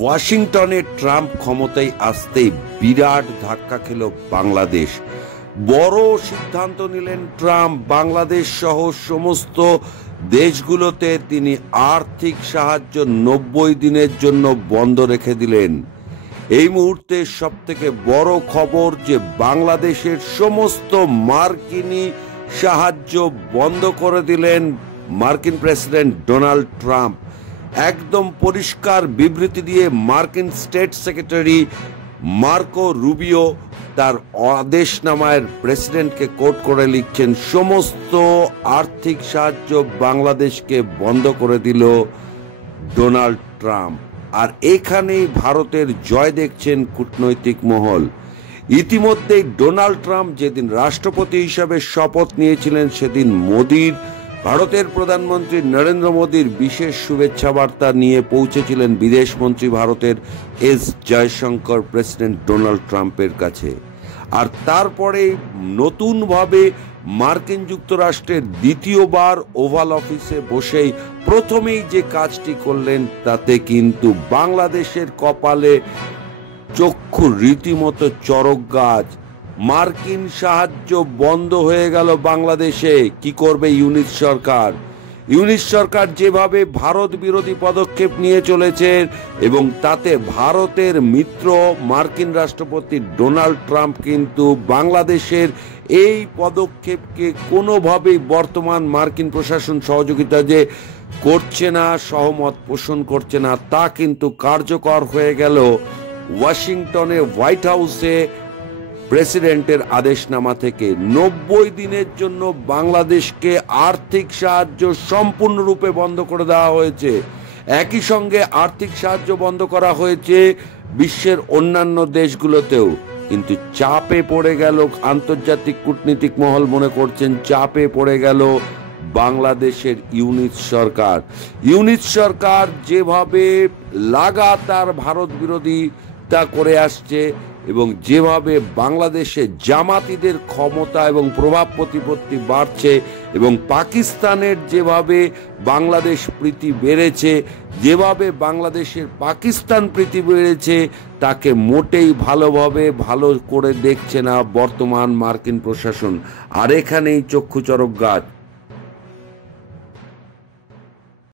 ওয়াশিংটনে ট্রাম্প ক্ষমতায় আসতেই বিরাট ধাক্কা খেল বাংলাদেশ। বড় সিদ্ধান্ত নিলেন ট্রাম্প। বাংলাদেশ সহ সমস্ত দেশগুলোতে তিনি আর্থিক সাহায্য 90 দিনের জন্য বন্ধ রেখে দিলেন। এই মুহূর্তে সবথেকে বড় খবর যে বাংলাদেশের সমস্ত মার্কিনী সাহায্য বন্ধ করে দিলেন মার্কিন প্রেসিডেন্ট ডোনাল্ড ট্রাম্প। একদম পরিষ্কার বিবৃতি দিয়ে মার্কিন স্টেট সেক্রেটারি মার্কো রুবিও তার আদেশনামায় প্রেসিডেন্টকে কোট করে লিখছেন, সমস্ত আর্থিক সাহায্য বাংলাদেশকে বন্ধ করে দিল ডোনাল্ড ট্রাম্প। আর এখানেই ভারতের জয় দেখছেন কূটনৈতিক মহল। ইতিমধ্যেই ডোনাল্ড ট্রাম্প যেদিন রাষ্ট্রপতি হিসাবে শপথ নিয়েছিলেন সেদিন ভারতের প্রধানমন্ত্রী নরেন্দ্র মোদীর বিশেষ শুভেচ্ছা বার্তা নিয়ে পৌঁছেছিলেন বিদেশমন্ত্রী ভারতের এস জয়শঙ্কর প্রেসিডেন্ট ডোনাল্ড ট্রাম্পের কাছে। আর তারপরে নতুনভাবে মার্কিন যুক্তরাষ্ট্রের দ্বিতীয়বার ওভাল অফিসে বসেই প্রথমেই যে কাজটি করলেন তাতে কিন্তু বাংলাদেশের কপালে চক্ষু রীতিমতো চড়ক গাছ। মার্কিন সাহায্য বন্ধ হয়ে গেল বাংলাদেশে। কি করবে ইউনিট সরকার? ইউনিট সরকার যেভাবে ভারত বিরোধী পদক্ষেপ নিয়ে চলেছেন এবং তাতে ভারতের মিত্র মার্কিন রাষ্ট্রপতি ডোনাল্ড ট্রাম্প কিন্তু বাংলাদেশের এই পদক্ষেপকে কোনোভাবেই বর্তমান মার্কিন প্রশাসন সহযোগিতা যে করছে না, সহমত পোষণ করছে না, তা কিন্তু কার্যকর হয়ে গেল ওয়াশিংটনে হোয়াইট হাউসে প্রেসিডেন্টের আদেশনামা থেকে। 90 দিনের জন্য বাংলাদেশকে আর্থিক সাহায্য সম্পূর্ণরূপে বন্ধ করে দেওয়া হয়েছে। একই সঙ্গে আর্থিক সাহায্য বন্ধ করা হয়েছে বিশ্বের অন্যান্য দেশগুলোতেও। কিন্তু চাপে পড়ে গেল আন্তর্জাতিক কূটনীতিক মহল, মনে করছেন চাপে পড়ে গেল বাংলাদেশের ইউনিট সরকার। ইউনিট সরকার যেভাবে লাগাতার ভারত বিরোধিতা করে আসছে এবং যেভাবে বাংলাদেশে জামাতিদের ক্ষমতা এবং প্রভাব প্রতিপত্তি বাড়ছে এবং পাকিস্তানের যেভাবে বাংলাদেশ প্রীতি বেড়েছে, যেভাবে বাংলাদেশের পাকিস্তান প্রীতি বেড়েছে, তাকে মোটেই ভালো করে দেখছে না বর্তমান মার্কিন প্রশাসন। আর এখানেই চক্ষু চড়ক গাছ।